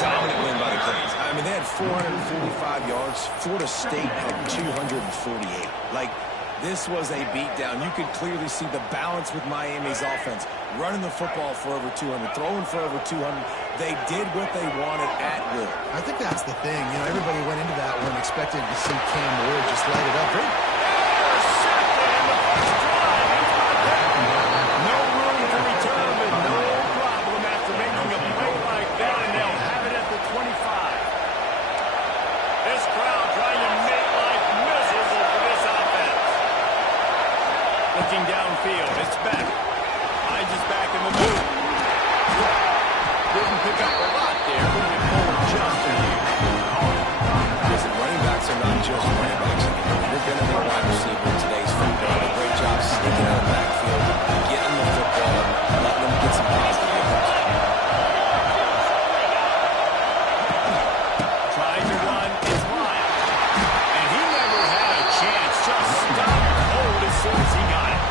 dominant win by the Canes. I mean, they had 445 yards. Florida State had 248. Like, this was a beatdown. You could clearly see the balance with Miami's offense. Running the football for over 200, throwing for over 200. They did what they wanted at will. I think that's the thing. You know, everybody went into that one expecting to see Cam Ward just light it up. Intercepted in the first drive. No room to return, but no problem after making a play like that, and they'll have it at the 25. This crowd trying to make life miserable for this offense. Looking downfield, it's back. Hines is back in the middle. Didn't pick up a lot there, but it pulled just a few. Listen, running backs are not just running backs anymore. You're going to be a wide receiver in today's football. A great job sneaking out of the backfield, getting the football, and letting them get some positive yards. Trying to run is Lyle. And he never had a chance. Just stopped cold as soon as he got it.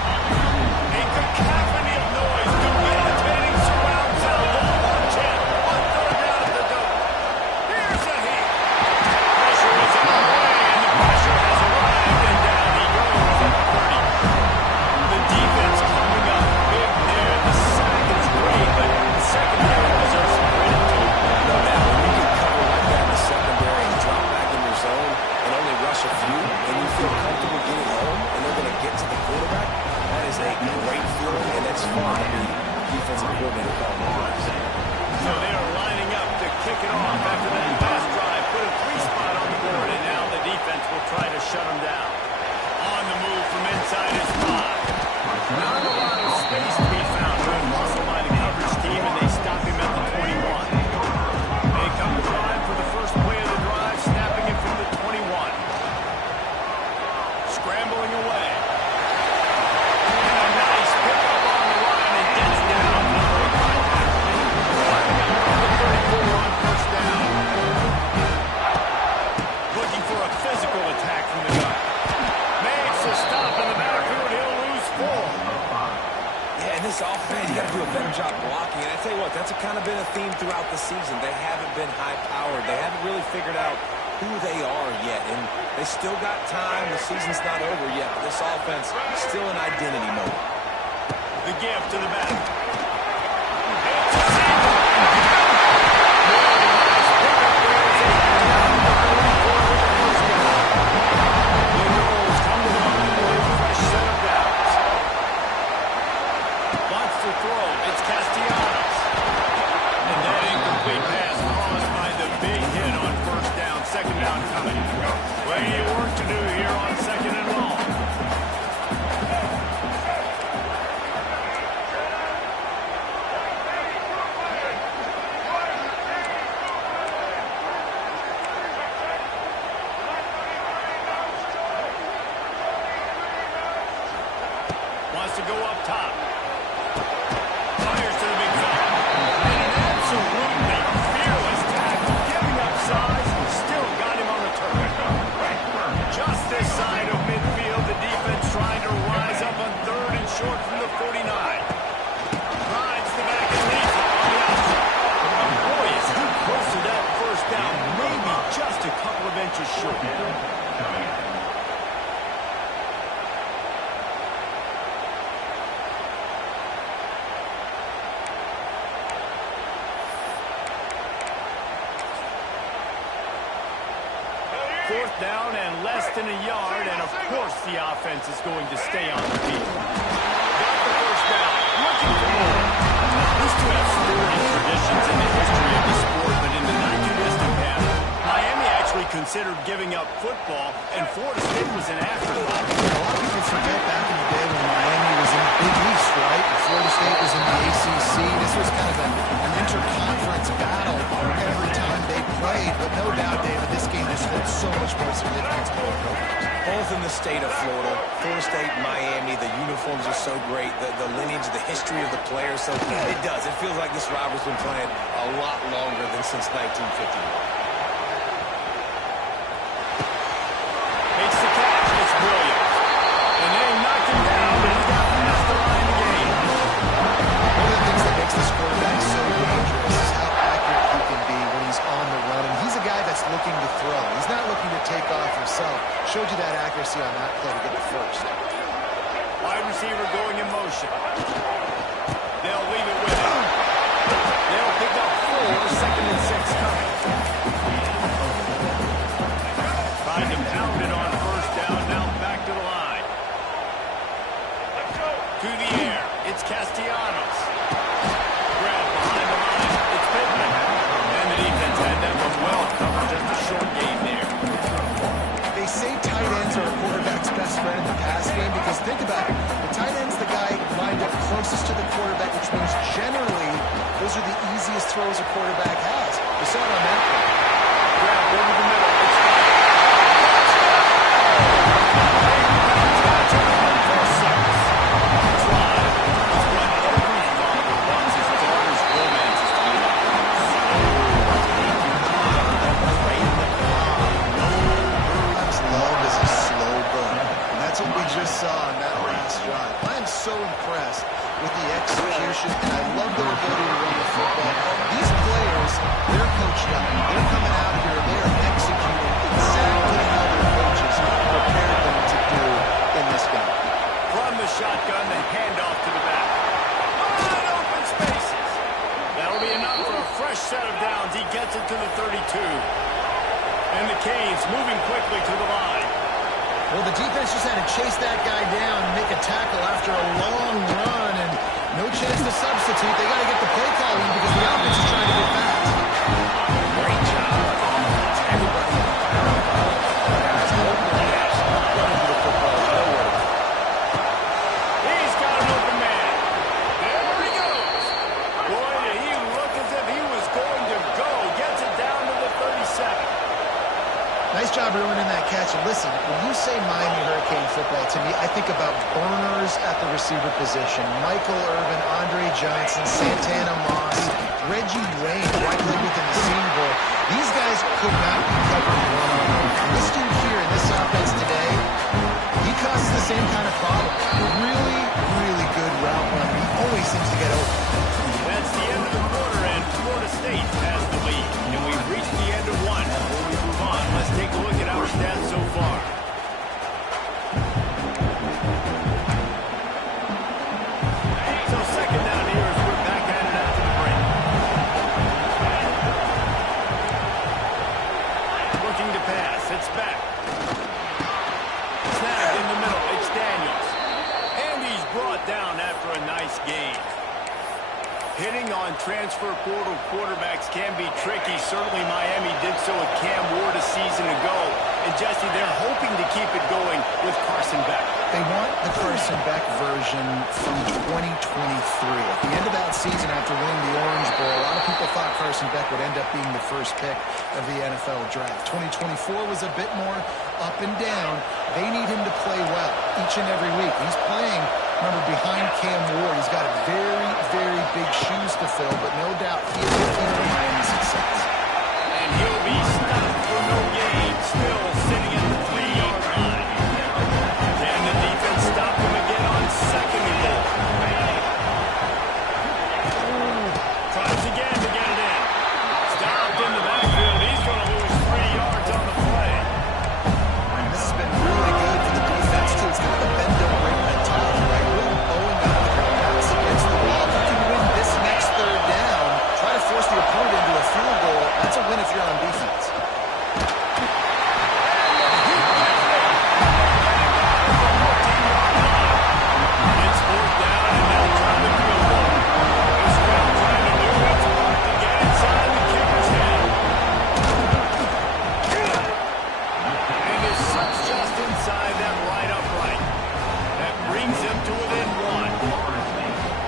A cacophony of noise, debilitating surround sound. The launch in on third down at the dome. Here's a hit. Pressure is on the way, and the pressure has arrived, and down he goes at 30. The defense coming up big there. The sack is great, but the secondary deserves some credit too. No doubt, when you can cover like that in the secondary and drop back in your zone and only rush a few, and you feel comfortable getting home, and they're going to get to the quarterback, that is a great feeling, and that's fun to be defensive coordinator calling the plays. So they are lining up to kick it off after that last drive. Put a 3-spot on the board, and now the defense will try to shut them down. On the move from inside is 5. Not a lot of space to be found. Good muscle by the coverage team, and they stop him at the 21. They come to line for the first play of the drive, snapping it from the 21. Scrambling away. And a nice pickup on the line, and gets down for great contact. Lining up from the 34 on first down. Looking for a physical attack from the gun. Makes a stop in the backfield. He'll lose 4. Yeah, and this offense, you got to do a better job blocking. And I tell you what, that's kind of been a theme throughout the season. They haven't been high-powered. They haven't really figured out who they are yet. And they still got time. The season's not over yet. But this offense is still in identity mode. The give to the back. Second down coming. Plenty of work to do here on second and long. Wants to go up top. Fires to the big fella. And an absolutely fearless tackle, giving up size, still got him on the turf. Just this side of midfield, the defense trying to rise up on third and short from the 49. Rides the back and leads it on the outside. Boy, is he close to that first down, maybe just a couple of inches short. Fourth down and less than a yard, and of course the offense is going to stay on the field. Got the first down, looking for more. These two have storied traditions in the history of the sport, but in the not-too-distant past, Miami actually considered giving up football, and Florida State was an afterthought. A lot of people forget back in the day when Miami was in the Big East, right? And Florida State was in the ACC. This was kind of an interconference battle every time they played, but no doubt, David, this game just holds so much more significance for both programs. Both in the state of Florida, Florida State, Miami, the uniforms are so great, the lineage, the history of the players, so it does. It feels like this rivalry's been playing a lot longer than since 1951. Makes the catch, it's brilliant. And they knocked him down, but he got past the line of the game. One of the things that makes this quarterback so dangerous is how accurate he can be when he's Think about it. The tight end's the guy lined up closest to the quarterback, which means generally those are the easiest throws a quarterback has. You saw it on that play. Grab over the middle. Saw on that last drive. I am so impressed with the execution, and I love their ability to run the football. These players, they're coached up. They're coming out here, they are executing exactly how their coaches prepared them to do in this game. From the shotgun, the handoff to the back. Wide open spaces. That'll be enough for a fresh set of downs. He gets it to the 32. And the Canes moving quickly to the line. Well, the defense just had to chase that guy down and make a tackle after a long run, and no chance to substitute. They got to get the play call in because the offense is trying to get fast. Great job. Everybody. He's got an open man. There he goes. Boy, he looked as if he was going to go. Gets it down to the 37. Nice job ruining that catch. And listen, when you say Miami Hurricane football, to me, I think about burners at the receiver position. Michael Irvin, Andre Johnson, Santana Moss, Reggie Wayne, right leg within the Senior Bowl. These guys could not be covered one-on-one. This dude here in this offense today, he causes the same kind of problem. Really, really good route runner. He always seems to get open. That's the end of the quarter, and Florida State has the lead. And we've reached the end of one. Before we move on, let's take a look at our stats so far. So second down here as we're back at it after the break. Looking to pass. It's back. Snagged in the middle. It's Daniels. And he's brought down after a nice gain. Hitting on transfer portal quarterbacks can be tricky. Certainly Miami did so with Cam Ward a season ago. And Jesse, they're hoping to keep it going with Carson Beck. They want the Carson Beck version from 2023. At the end of that season after winning the Orange Bowl, a lot of people thought Carson Beck would end up being the first pick of the NFL draft. 2024 was a bit more up and down. They need him to play well each and every week. He's playing, remember, behind Cam Ward. He's got very, very big shoes to fill, but no doubt he is the key to Miami's success. And he'll be stopped for no gain, still sitting at the 3-yard line. Can the defense stop him again on second and goal? Tries again to get it in. Stopped in the backfield. He's going to lose 3 yards on the play. And this has been really good for the defense, too. It's kind of the bend don't break mentality, right? Really bowing out their backs against the wall. If you can win this next third down, try to force the opponent into a field goal. That's a win if you're on defense. It's fourth down, and they'll try the field goal. This crowd trying to do its part to get inside the kicker's head. And his shot's just inside that right upright. That brings him to within one.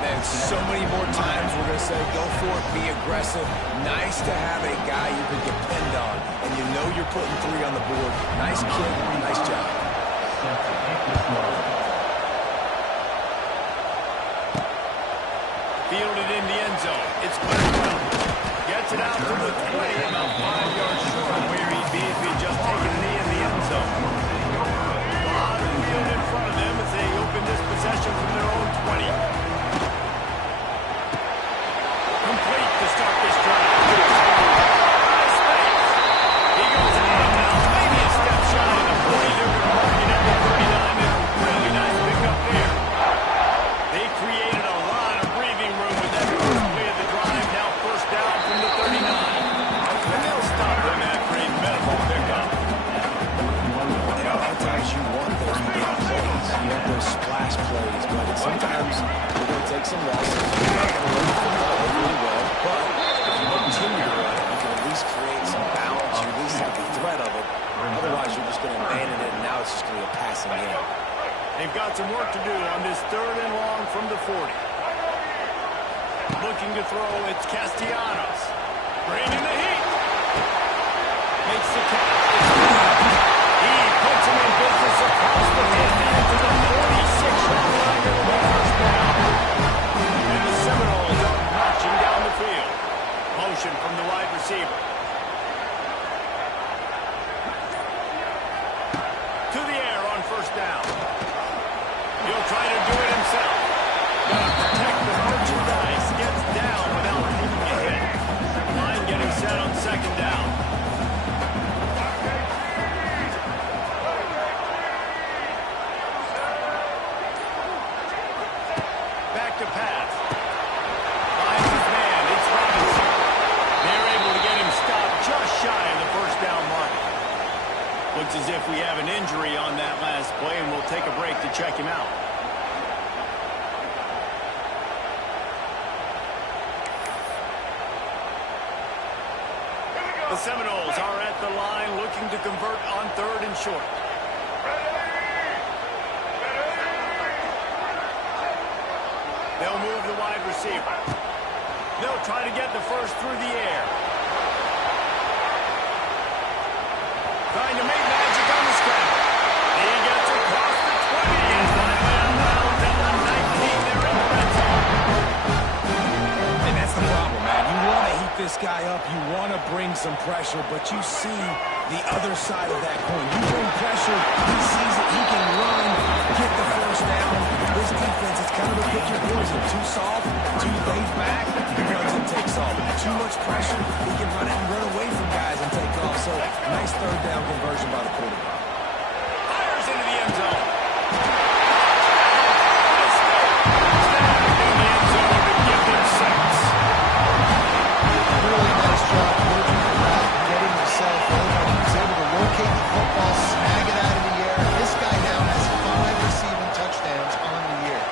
And so many more times we're going to say, go for it, be aggressive. Nice to have a guy you can depend on, and you know you're putting 3 on the board. Nice kick, nice job. Fielded in the end zone. It's cleared well. Gets it out to the 20, about 5 yards short of where he'd be if he'd just taken a knee in the end zone. Bottom field in front of them as they open this possession from their own 20. Complete to start this drive. Space. He goes out of bounds. Maybe a step shy of the 40. They're going to mark it at the 39. And a really nice pickup there. They created a lot of breathing room with that first play of the drive. Now first down from the 39. And they'll stop him after a medical pickup. Yeah, a lot of times you want those big plays. You want those splash plays, but sometimes you're going to take some losses. You're not going to run the football really well, but if you 40. Looking to throw, it's Castellanos. Bringing the heat. Makes the catch. He puts him in business across the 50 to the 46-yard line to the first down. And the Seminoles are marching down the field. Motion from the wide receiver. To the air on first down. He'll try to do it himself. Gotta protect the merchandise. Gets down without taking a hit. Line getting set on second down. Back to pass. Finds his man. It's Robinson. They're able to get him stopped just shy of the first down mark. Looks as if we have an injury on that last play, and we'll take a break to check him out. The Seminoles are at the line looking to convert on third and short. They'll move the wide receiver. They'll try to get the first through the air. Trying to make magic on the scramble. He gets across the 20 and finally unbound at the 19. They're in the red zone. And that's the problem, man. You want to heat this guy up. You want to bring some pressure, but you see the other side of that coin. You bring pressure, he sees it, he can run, get the first down. This defense is kind of a pick your poison. Too soft, too laid back, he runs and takes off. Too much pressure, he can run it and run away from guys and take off. So, nice third down conversion by the quarterback. Fires into the end zone. Snapped in the end zone to give them 6. Really nice job working the route and getting himself over. He was able to locate the football, snag it out of the air. This guy now has 5 receiving touchdowns on the year.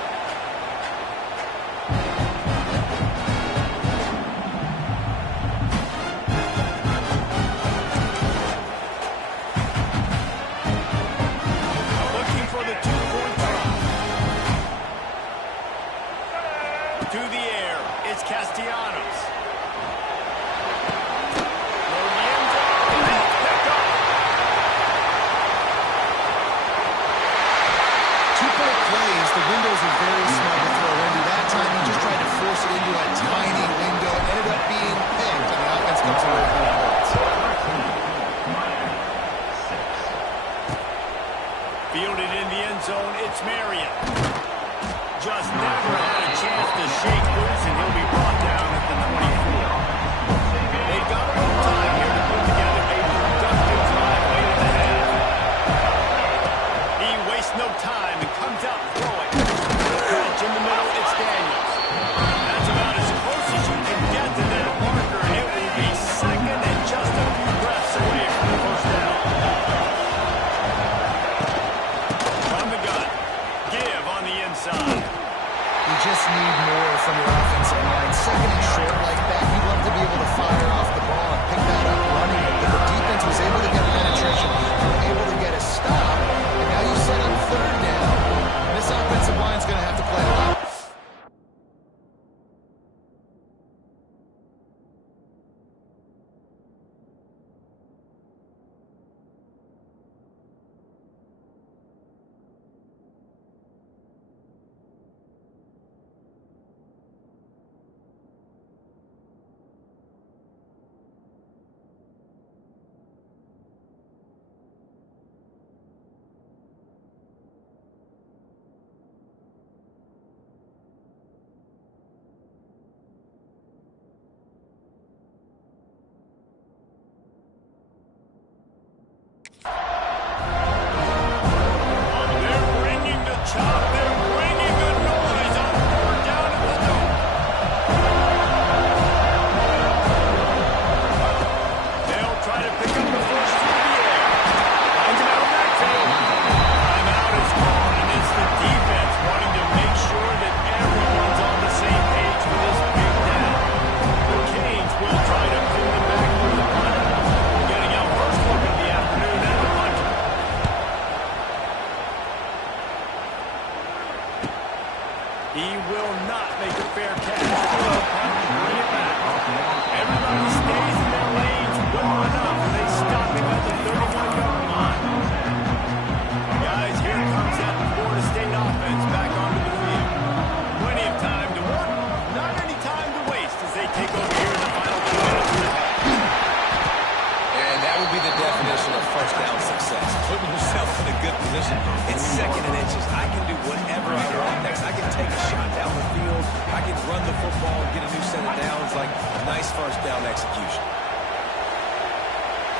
Nice first down execution.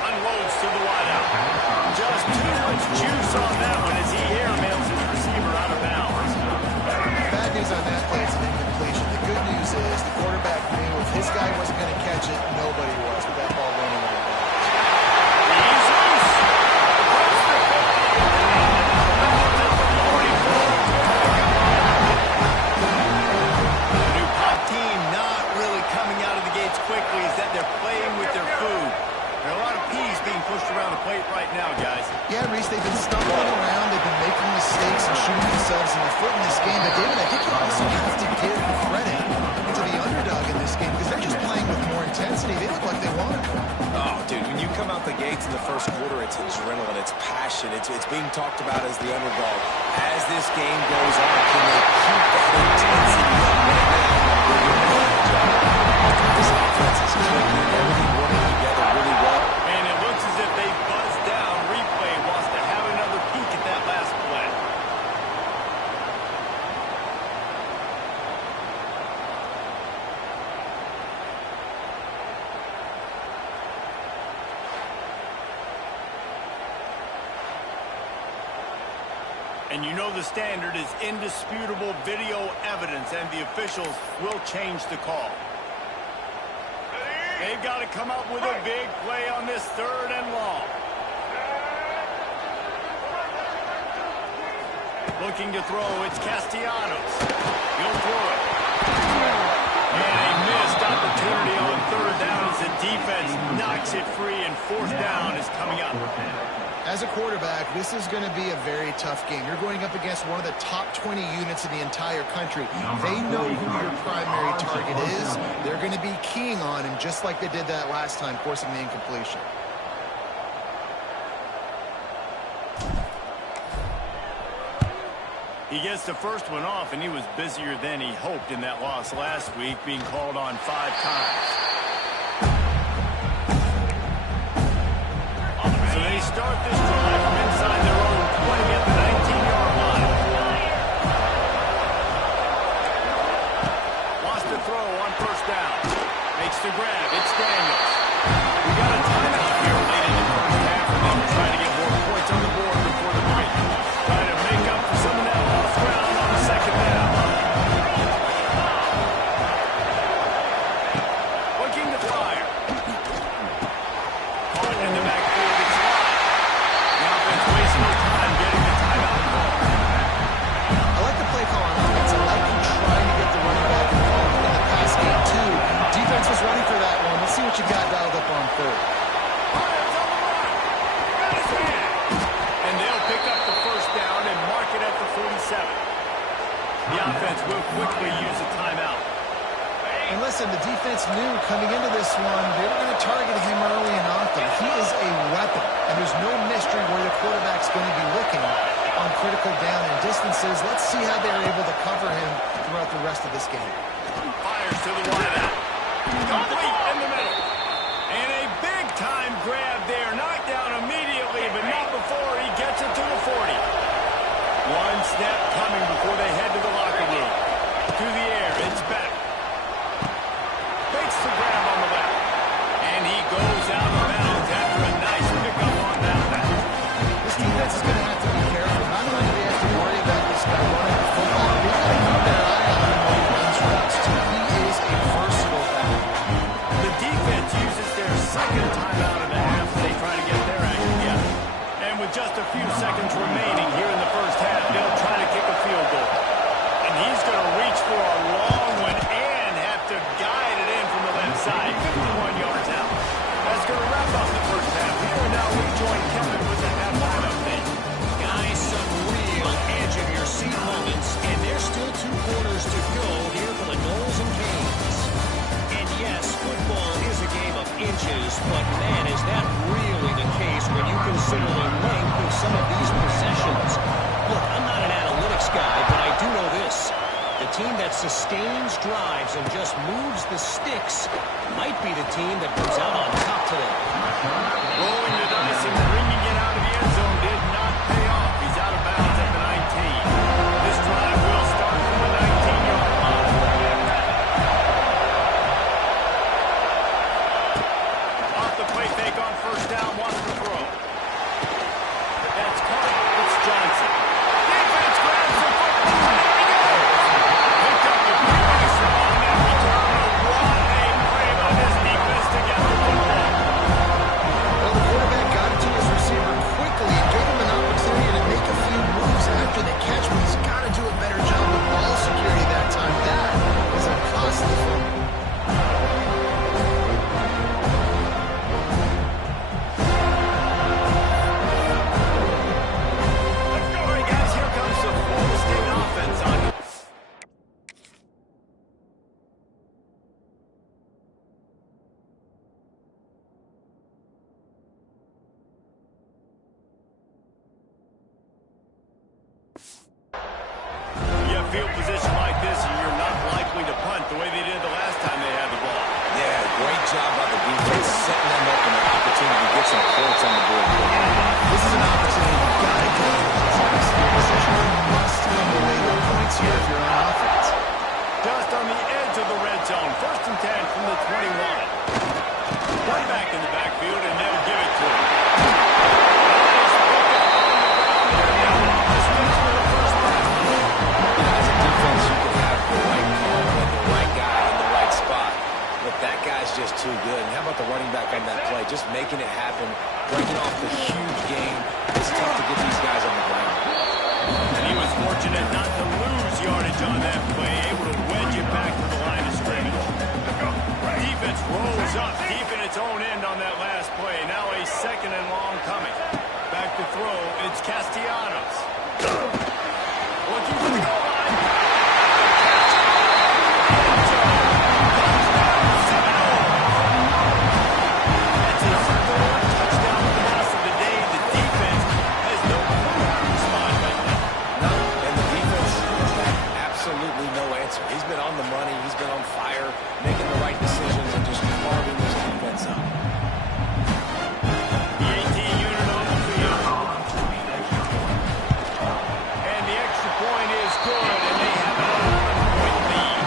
Unloads to the wideout. Just too much juice on that one as he airmails his receiver out of bounds. Bad news on that play, it's an incompletion. The good news is the quarterback knew if his guy wasn't going to catch it, nobody was with that ball running out of bounds. He's loose. Across the 50. And out of bounds at the 44. The new pop team not really coming out of the gates quickly is that they're playing with their food. There are a lot of peas being pushed around the plate right now, guys. Yeah, Reese, they've been stumbling around. They've been making mistakes and shooting themselves in the foot in this game. But, David, I think you also have to give credit to the underdog in this game because they're just playing with more intensity. They look like they want it. Oh, dude, when you come out the gates in the first quarter, it's adrenaline, it's passion. It's being talked about as the underdog. As this game goes on, can they keep that intensity up right now? This offense is clicking. Everything working together really well. And it looks as if they buzzed down. Replay wants to have another peek at that last play. And you know the standard is indisputable video evidence, and the officials will change the call. They've got to come up with a big play on this 3rd and long. Looking to throw, it's Castellanos. He'll throw it. And a missed opportunity on 3rd down as the defense knocks it free, and 4th down is coming up. As a quarterback, this is going to be a very tough game. You're going up against one of the top 20 units in the entire country. They know who your primary target is. They're going to be keying on him just like they did that last time, forcing the incompletion. He gets the first one off, and he was busier than he hoped in that loss last week, being called on 5 times. So they start this drive from inside their own 20 at the 19-yard line. Wants to throw on 1st down. Makes the grab. It's Daniels. We got a timeout here late in the 1st half, and they were trying to get more points on the board before the break. Trying to make up for some of that lost ground on the 2nd down. Looking to fire. Caught in the backfield. I like the play call on offense. I like you trying to get the running back involved in the pass game, too. Defense was ready for that one. Let's see what you got dialed up on 3rd. And they'll pick up the 1st down and mark it at the 47. The offense will quickly use a timeout. And listen, the defense knew coming into this one, they were going to target him early and often. He is a weapon, and there's no mystery where the quarterback's going to be looking on critical down and distances. Let's see how they're able to cover him throughout the rest of this game. Fires to the wideout. Complete in the middle. And a big-time grab there. Knocked down immediately, but not before he gets it to the 40. One snap coming before they head to the locker room. To the air, it's back. Fakes the grab on the left. And he goes out of bounds after a nice pickup on that back. This defense is going to have to be careful. Not only do they have to worry about this guy running the football, they've got to keep their eye on him when he runs routes, too. He is a versatile back. The defense uses their 2nd timeout of the half as they try to get their act together. And with just a few seconds remaining here in the 1st half, they'll try to kick a field goal. And he's going to reach for a long one and have to guide it in from the left side, 51 yards out. That's going to wrap up the 1st half. We will now rejoin Kevin with the halftime update. Guys, some real edge-of-your-seat moments, and there's still 2 quarters to go here for the Knowles and Canes. And yes, football is a game of inches, but man, is that really the case when you consider the length of some of these possessions. Look, I'm not an analytics guy, but I do know this. The team that sustains drives and just moves the sticks might be the team that comes out on top today. Rolling the dice and bringing it out of the end zone did not pay off. He's out of bounds at the 19. This drive will start from the 19-yard line. down, wants to throw. That's caught. It's Johnson. Defense grabs the football. There he goes. Picked up the previous on that return. What a play by this defense to get the football. Well, the quarterback got it to his receiver quickly and gave him an opportunity to make a few moves after the catch, but he's got to do a better job with ball security that time. That is a costly fumble. Field position like this, and you're not likely to punt the way they did the last time they had the ball. Yeah, great job by the defense, setting them up an opportunity to get some points on the board. This is an opportunity you've got to capitalize on. Your decision must come away with points here if you're on offense. Just on the edge of the red zone. 1st and 10 from the 21. Right back in the backfield, and they'll give it to him. That guy's just too good. And how about the running back on that play? Just making it happen, breaking off the huge game. It's tough to get these guys on the ground. And he was fortunate not to lose yardage on that play, able to wedge it back to the line of scrimmage. Defense rolls up deep in its own end on that last play. Now a 2nd and long coming. Back to throw, it's Castellanos. Looking for the goal line. He's been on the money. He's been on fire, making the right decisions and just carving this defense up. The 18 unit on the field. And the extra point is good, and they have an 11-point lead.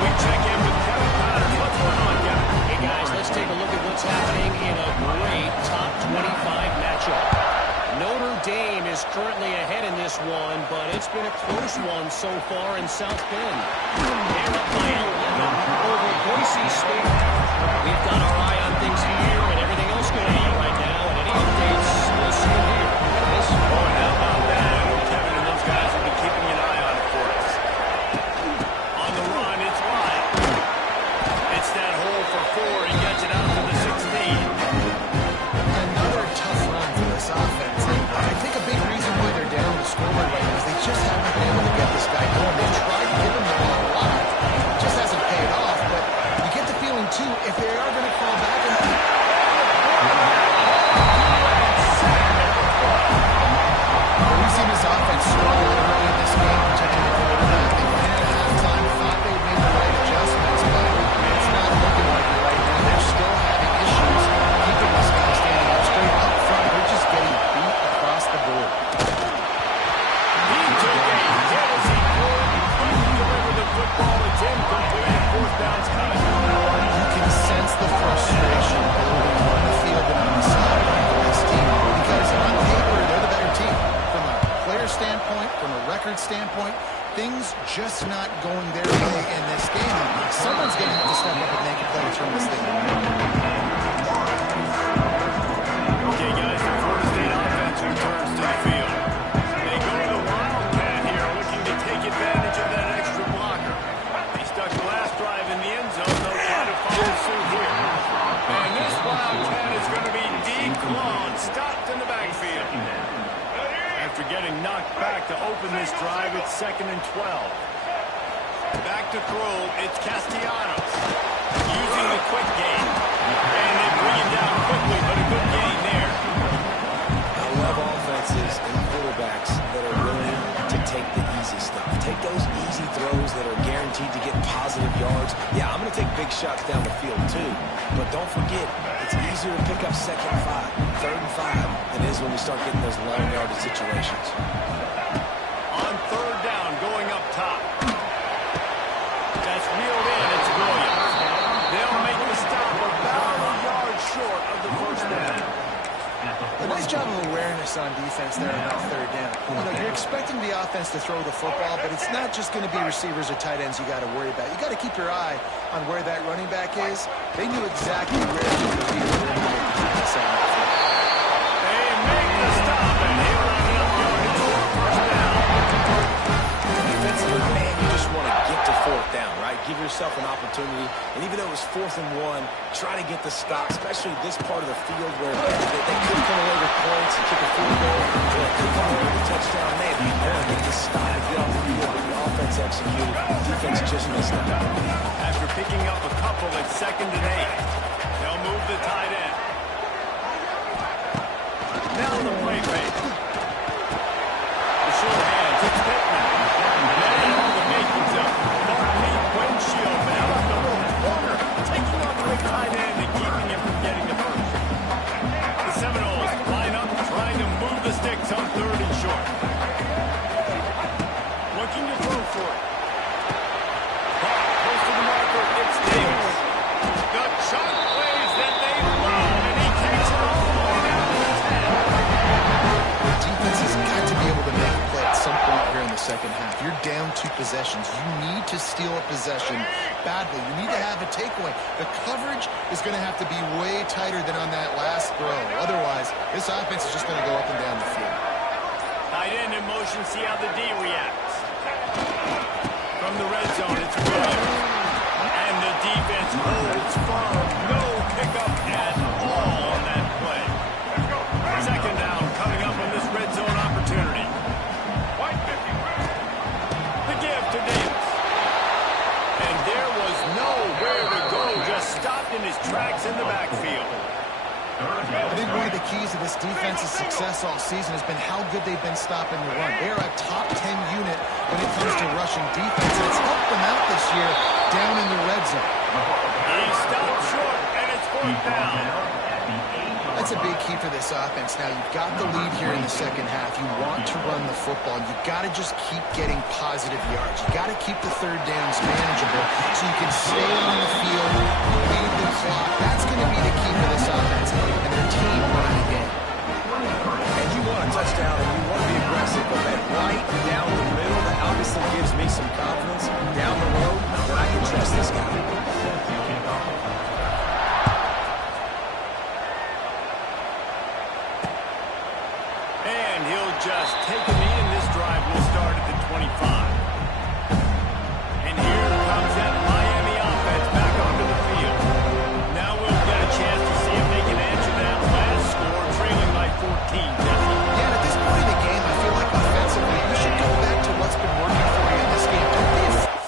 We check in with Kevin Connors. What's going on, Kevin? Hey, guys, let's take a look at what's happening in a great top 25 matchup. Notre Dame is currently ahead in this one, but it's been a close one so far in South Bend. They're up by 11 over Boise State. We've got our eye on things here and everything else going on right now, and any updates we'll see here. Guys? Oh, and how about that? I know Kevin and those guys will be keeping an eye on it for us. On the run, it's Lyle. It's that hole for 4. He gets it out to the 16. Another tough run for this offense. I think a big reason why they're down the scoreboard right now is they just haven't been able to get this guy going. They tried to give him the ball a lot. It just hasn't paid off, but you get the feeling, too, if they are going to fall back in that. We've seen this offense struggle early in this game, protecting the quarterback. They went in at halftime, thought they made the right adjustments, but it's not looking like it right now. They're still having issues keeping this guy standing up straight up front. They're just getting beat across the board. He took a hit as he couldn't deliver the football. It's incomplete. 4th down's coming. You can sense the frustration building on the field and on the sideline for this team because on paper they're the better team. From a player standpoint, from a record standpoint, things just not going their way in this game. Someone's going to have to step up and make a play to turn this thing around. Okay, guys, the Florida State offense returns to the field. They go to the Wildcat here, looking to take advantage of that extra blocker. They stuck the last drive in the end zone. They'll try to follow suit here. And this Wildcat is going to be declawed, stopped in the backfield. After getting knocked back to open this drive, it's 2nd and 12. Back to throw, it's Castellanos. Using the quick game. And they bring him down quickly, but a good gain there. I love offenses and quarterbacks that are willing to take the easy stuff. Take those easy throws that are guaranteed to get positive yards. Yeah, I'm going to take big shots down the field too. But don't forget, it's easier to pick up 2nd and 5, 3rd and 5 than it is when we start getting those long yardage situations. On 3rd down, going up top. That's reeled in. It's Williams. They'll make the stop about a yard short of the 1st down. Nice job of awareness on defense there on that third down. You know, you're expecting the offense to throw the football, but it's not just going to be receivers or tight ends you got to worry about. You got to keep your eye on where that running back is. They knew exactly where he would be when they made the pass on that field. They make the stop, and he'll run it up yardage for a first down. Defensively, man, you just want to get to fourth down, right? Give yourself an opportunity. And even though it was 4th and 1, try to get the stop, especially this part of the field where they could come away with points and kick a field goal, or they could come away with a touchdown. Man, you want to get the stop and get off the field. The offense executed. Defense just missed out. After picking up a couple at 2nd and 8, they'll move the tight end. Now the play fake. The short hands, it's Pittman. Man, all the makings of Marquise windshield, but out on the little corner, taking on the big tight end and keeping him from getting the first. The Seminoles line up, trying to move the sticks on 3rd and short. Looking to throw for it. Close to the marker, it's Davis. The shot plays that they love, and he takes it all the way down to the 10. Defense has got to be able to make a play at some point here in the second half. You're down 2 possessions. You need to steal a possession badly. You need to have a takeaway. The coverage is going to have to be way tighter than on that last throw. Otherwise, this offense is just going to go up and down the field. Tight end in motion, see how the D reacts. From the red zone, it's Williams. And the defense holds firm. No pickup at all on that play. 2nd down coming up on this red zone opportunity. The give to Davis. And there was nowhere to go, just stopped in his tracks in the backfield. I think one of the keys to this defense's success all season has been how good they've been stopping the run. They are a top 10 unit when it comes to rushing defense, and it's helped them out this year down in the red zone. He stopped short, and it's 4th down. That's a big key for this offense. Now, you've got the lead here in the second half. You want to run the football. You've got to just keep getting positive yards. You've got to keep the third downs manageable so you can stay on the field, lead the clock. That's going to be the key for this offense and their team running the game. And you want a touchdown and you want to be aggressive, but that right down the middle, that obviously gives me some confidence down the road that I can trust this guy. And he'll just take a knee, and this drive will start at the 25. And here comes that Miami offense back onto the field. Now we'll get a chance to see if they can answer that last score, trailing by 14, Jesse. Yeah, at this point in the game, I feel like offensively, you should go back to what's been working for you in this game. Don't be afraid.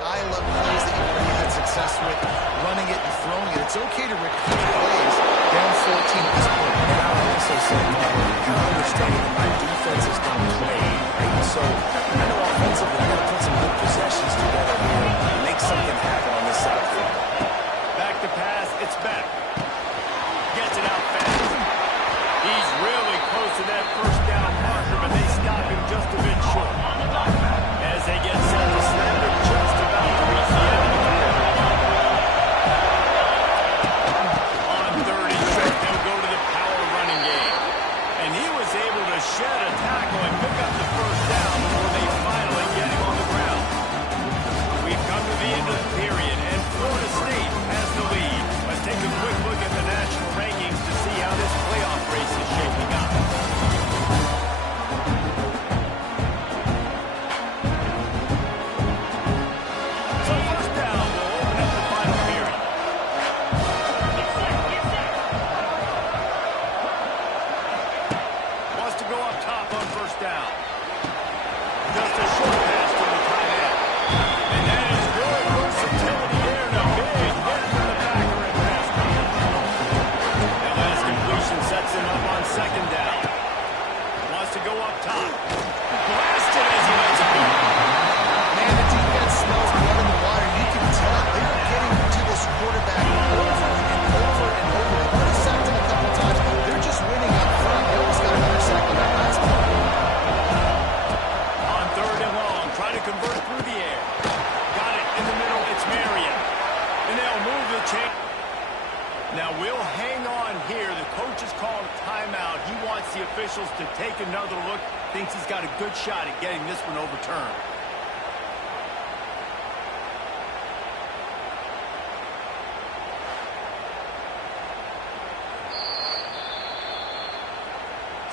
I love plays that you've already had success with, running it and throwing it. It's okay to repeat plays down 14 at this point. And I would also say, you understand that my defense is going to play, right? So I know offensively, we're going to put some good possessions together here, make something happen on this side of the field. Back to pass, it's back. Gets it out fast. He's really close to that first down marker, but they stop him just a bit short. As they get set to snap it, just about to reach the end of the field. On 3rd and short, they'll go to the power running game. And he was able to shed a tackle and pick up the first down before they finally get him on the ground. We've come to the end of the period, and Florida State has the lead. Let's take a quick look at the national rankings to see how this playoff race is shaping up. So first down will open up the final period. Wants to go up top on first down. Just a short pass to the tight end. And that is good versatility there, and a big hit from the backer and pass coverage. That last completion sets him up on 2nd down. Wants to go up top. Blasted as he lets it go. Man, the defense smells blood in the water. You can tell they are getting to this quarterback over and over and over. They've already sacked him a couple times. They're just winning up front. They almost got another sack on that last play. On 3rd and long, trying to convert through the air. Got it in the middle. It's Marion. change. Now we'll hang on here. The coach has called a timeout. He wants the officials to take another look. Thinks he's got a good shot at getting this one overturned.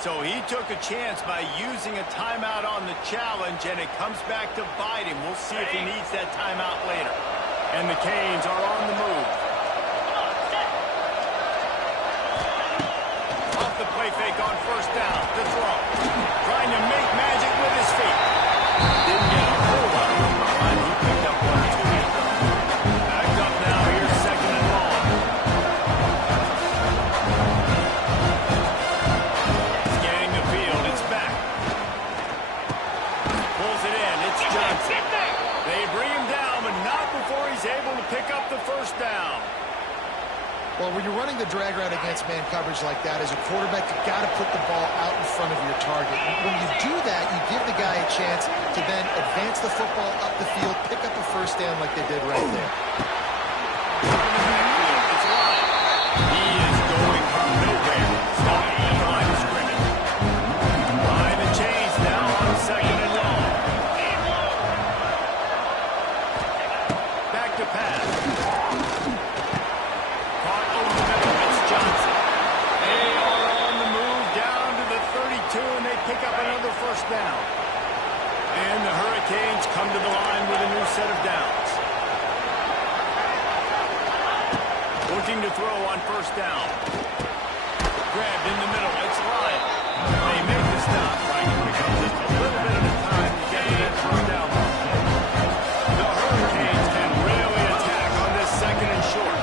So he took a chance by using a timeout on the challenge, and it comes back to bite him. We'll see if he needs that timeout later. And the Canes are on the move. Off the play fake on first down. The throw. Trying to make magic with his feet. Didn't get a whole lot of room behind. He picked up 1 or 2. Backed up now. Here's second and long. Scanning the field. It's back. Pulls it in. It's Johnson. They bring him down, but not before he's able to pick up the first down. Well, when you're running the drag route against man coverage like that, as a quarterback, you've got to put the ball out in front of your target. When you do that, you give the guy a chance to then advance the football up the field, pick up a first down like they did right there. It's Ryan. He is going from nowhere. Stopping at the line of scrimmage. Behind the chains now on second and long. Back to pass. Caught over the middle. It's Johnson. They are on the move down to the 32, and they pick up another first down. And the Hurricanes come to the line with a new set of downs. Looking to throw on first down. Grabbed in the middle. It's Ryan. They make the stop. Trying to pick up just a little bit at a time to get to that first down mark. The Hurricanes can really attack on this second and short.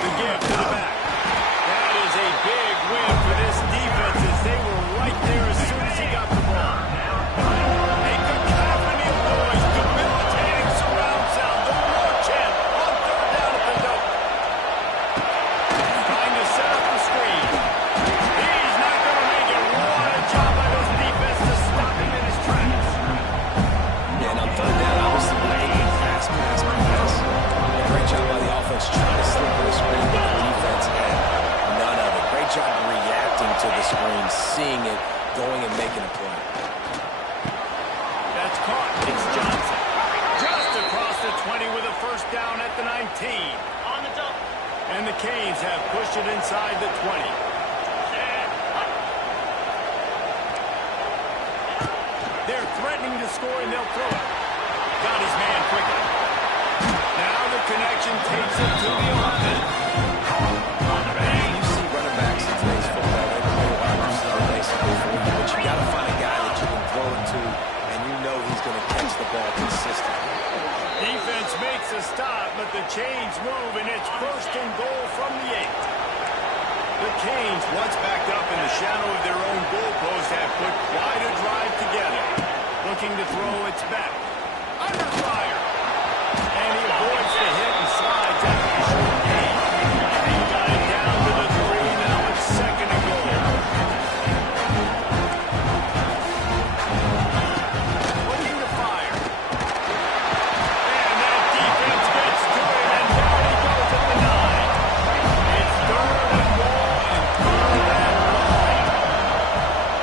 The give to the back. That is a big win for this defense as they were right there as soon as he got the ball. A cacophony of noise, debilitating surround sound. The war chant on third down at the dope. Trying to set up the screen. He's not going to make it. What a job by this defense to stop him in his tracks. Yeah, and on third down, obviously, we're taking pass. Great job by the offense trying to slip the screen, but the defense had none of it. Great job reacting to the screen, seeing it, going and making a play. That's caught. It's Johnson. Just across the 20 with a first down at the 19. On the dump. And the Canes have pushed it inside the 20. They're threatening to score, and they'll throw it. Got his man quickly. Now the connection takes it to the 11. And you see running backs in today's football, they play wide receiver basically for you, but you got to find a guy that you can throw it to, and you know he's going to catch the ball consistently. Defense makes a stop, but the chains move, and it's first and goal from the 8. The Canes, once backed up in the shadow of their own goalpost, have put quite a drive together. Looking to throw, it's back. Under fire. And he avoids the hit and slides after the short gain. He got it down to the 3. Now it's second and goal. Looking to fire. And that defense gets to him, and down he goes at the 9. It's third and goal and third and long.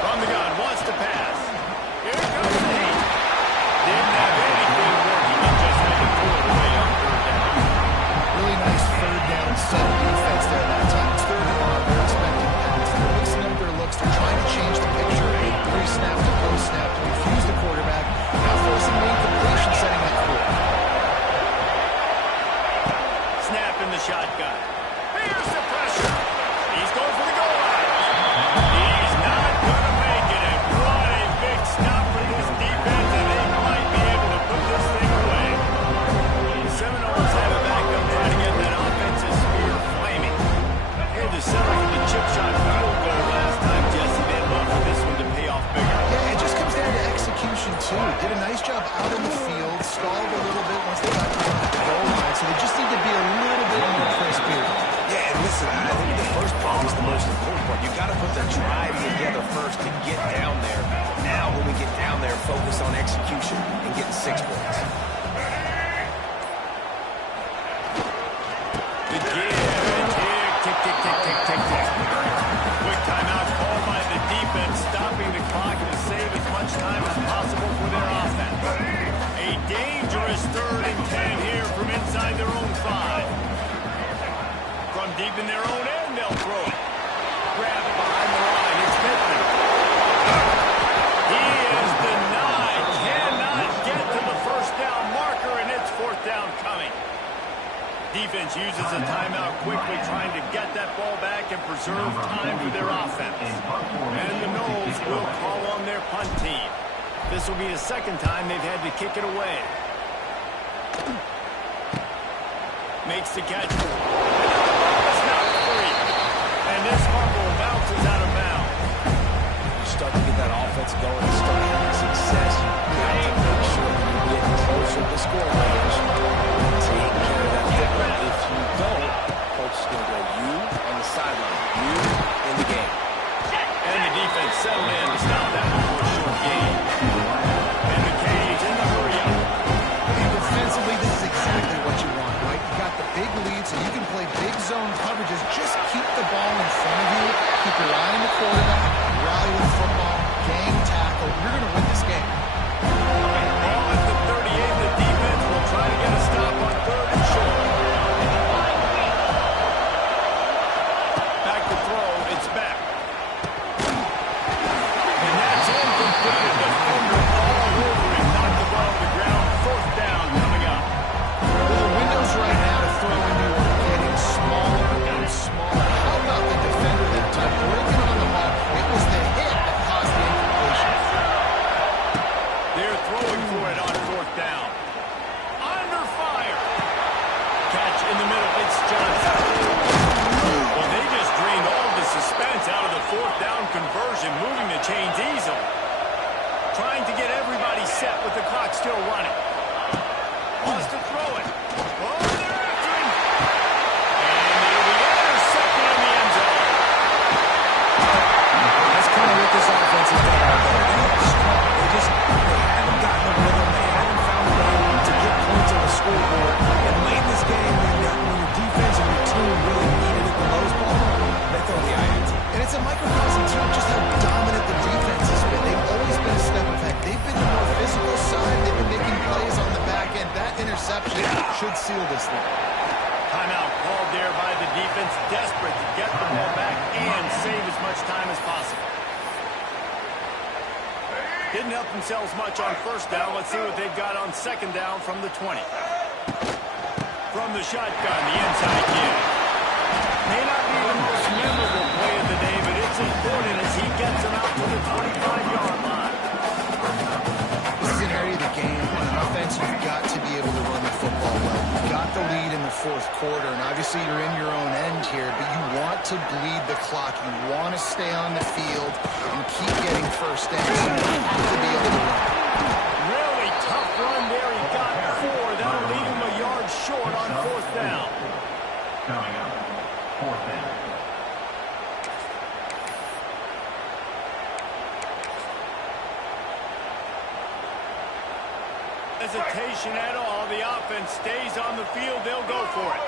From the gun, wants to pass. Here comes the heat. Didn't have anything working. He just had to pull it away on third down. Really nice third down set of defense there that time. It's third and long. They're expecting pass. They're mixing up their looks. They're trying to change the picture. Pre-snap to post-snap to confuse the quarterback. Now forcing the incompletion, setting up fourth. Snap in the shotgun. Here's the pressure. He's going for the goal line. He's not going to make it. And what a big stop for this defense, and they might be able to put this thing away. Seminoles have a backup trying to get that offensive spear flaming. Here to settle for the chip shot field goal last time, Jesse. They'd love for this one to pay off bigger. Yeah, it just comes down to execution, too. Did a nice job out in the field, stalled a little bit once they got down at the goal line, so they just need to be a little bit more crisp here. Yeah, and listen, I think the first part was the most important part. You got to put the drive together first to get down there. Now, when we get down there, focus on execution and getting 6 points. deep in their own end, they'll throw it. Grab it behind the line. It's Pittman. He is denied. Cannot get to the first down marker, and it's fourth down coming. Defense uses a timeout quickly, trying to get that ball back and preserve time for their offense. And the Noles will call on their punt team. This will be the second time they've had to kick it away. Makes the catch. It's not free. And this fumble bounces out of bounds. You start to get that offense going and start having success. You have to make sure that you're getting closer to scoring range. Take care of that football. If you don't, coach is going to go you on the sideline, you in the game. And the defense settled in to stop that one for a short gain. And the Cage in the hurry-up. And defensively, this is exactly what you want, right? You got the big lead, so you can play big zone coverages. Just keep the ball in front of you. Keep your eye on the quarterback. Rally with the football. Gang tackle. You're going to win this game. Ball at the 38. The defense will try to get a stop on third and short. Back to throw. It's back. And that's incomplete. The fumble all over him. Knocked the ball to the ground. Fourth down coming up. Well, the windows right now to throw into are getting smaller and smaller. How about the defender that time breaking on the ball? It was the hit that caused the incompletion. They're throwing for it on fourth down. Under fire. Catch in the middle. It's Johnson. Well, they just drained all the suspense out of the fourth down conversion, moving the chains easily. Trying to get everybody set with the clock still running. Wants to throw it. Oh, they're after him. And it'll be intercepted in the end zone. That's kind of what this offense has done all day. They are strong. They haven't gotten a rhythm. They haven't found a way to get points on the scoreboard. And late in this game, when your defense and your team really needed it the most, they throw the INT. And it's a microcosm, too, of just how dominant the defense has been. They've always been a step ahead. They've been the more physical side. They've been making plays on the back end. That interception should seal this thing. Timeout called there by the defense, desperate to get the ball back and save as much time as possible. Didn't help themselves much on first down. Let's see what they've got on second down from the 20. From the shotgun, the inside kid. May not be the most memorable play of the day, but it's important as he gets them out to the 25-yard line. This is an area of the game on offense you've got to be able to run the football well. You got the lead in the fourth quarter, and obviously you're in your own end here, but you want to bleed the clock. You want to stay on the field and keep getting first downs. So you have to be able to run. Really tough run there. He got 4. That'll leave him a yard short on fourth down. Coming up, fourth down. Hesitation at all. The offense stays on the field. They'll go for it.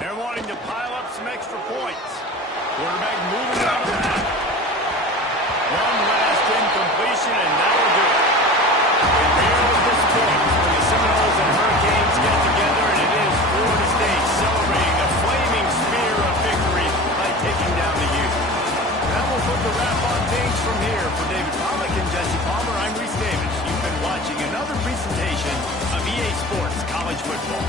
They're wanting to pile up some extra points. Quarterback moving out of the back. One last incompletion, and that'll do it. And there at this point, when the Seminoles and Hurricanes get together, and it is Florida State celebrating a flaming spear of victory by taking down the Utes. That will put the wrap on things from here. For David Pollack and Jesse Palmer, I'm Reese Davis. You've been watching another presentation of EA Sports College Football.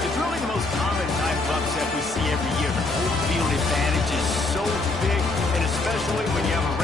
It's really the most common type of upset we see every year. The home field advantage is so big, and especially when you have a